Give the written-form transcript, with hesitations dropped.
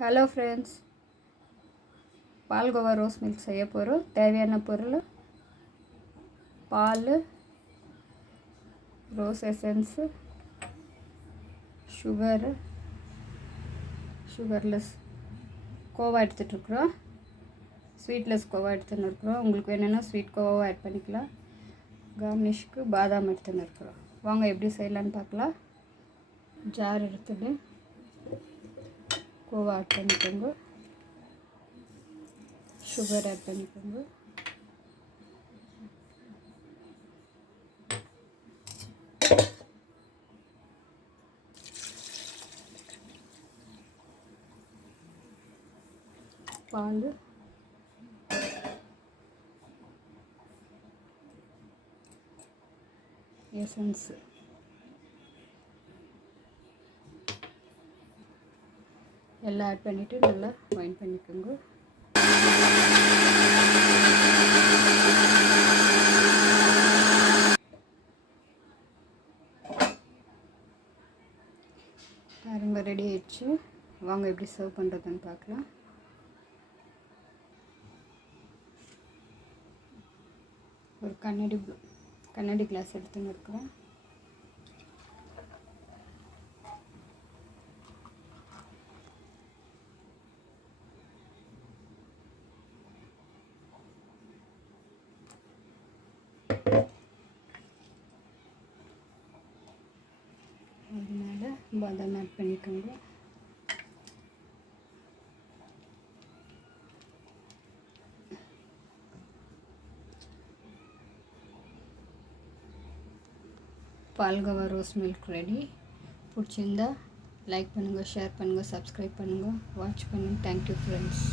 Hello friends, palkova rose milk செய்ய போகிறோம். தேவையான பொருள் பால், ரோஸ் எசன்ஸு, சுகர்லெஸ் கோவா எடுத்துகிட்ருக்குறோம். ஸ்வீட்லெஸ் கோவா எடுத்துன்னு இருக்கிறோம். உங்களுக்கு வேணும்னா ஸ்வீட் கோவாவும் ஆட் பண்ணிக்கலாம். கார்னிஷ்க்கு பாதாம் எடுத்துன்னு இருக்கிறோம். வாங்க எப்படி செய்யலான்னு பார்க்கலாம். ஜார் எடுத்துட்டு கோவா ஆட் பண்ணிக்கோங்க, சுகர் ஆட் பண்ணிக்கோங்க, பால், எசன்ஸ், எல்லாம் ஆட் பண்ணிவிட்டு நல்லா வைண்ட் பண்ணிக்கோங்க. பாருங்க, ரெடி ஆயிடுச்சு. வாங்க எப்படி சர்வ் பண்ணுறதுன்னு பார்க்கலாம். ஒரு கண்ணாடி கிளாஸ் எடுத்துன்னு இருக்கிறேன். அதனால பாதாம் ஆட் பண்ணிக்கோங்க. Palkova rose milk ready. பிடிச்சிருந்தா லைக் பண்ணுங்கள், ஷேர் பண்ணுங்கள், சப்ஸ்கிரைப் பண்ணுங்கள், வாட்ச் பண்ணுங்கள். Thank you friends.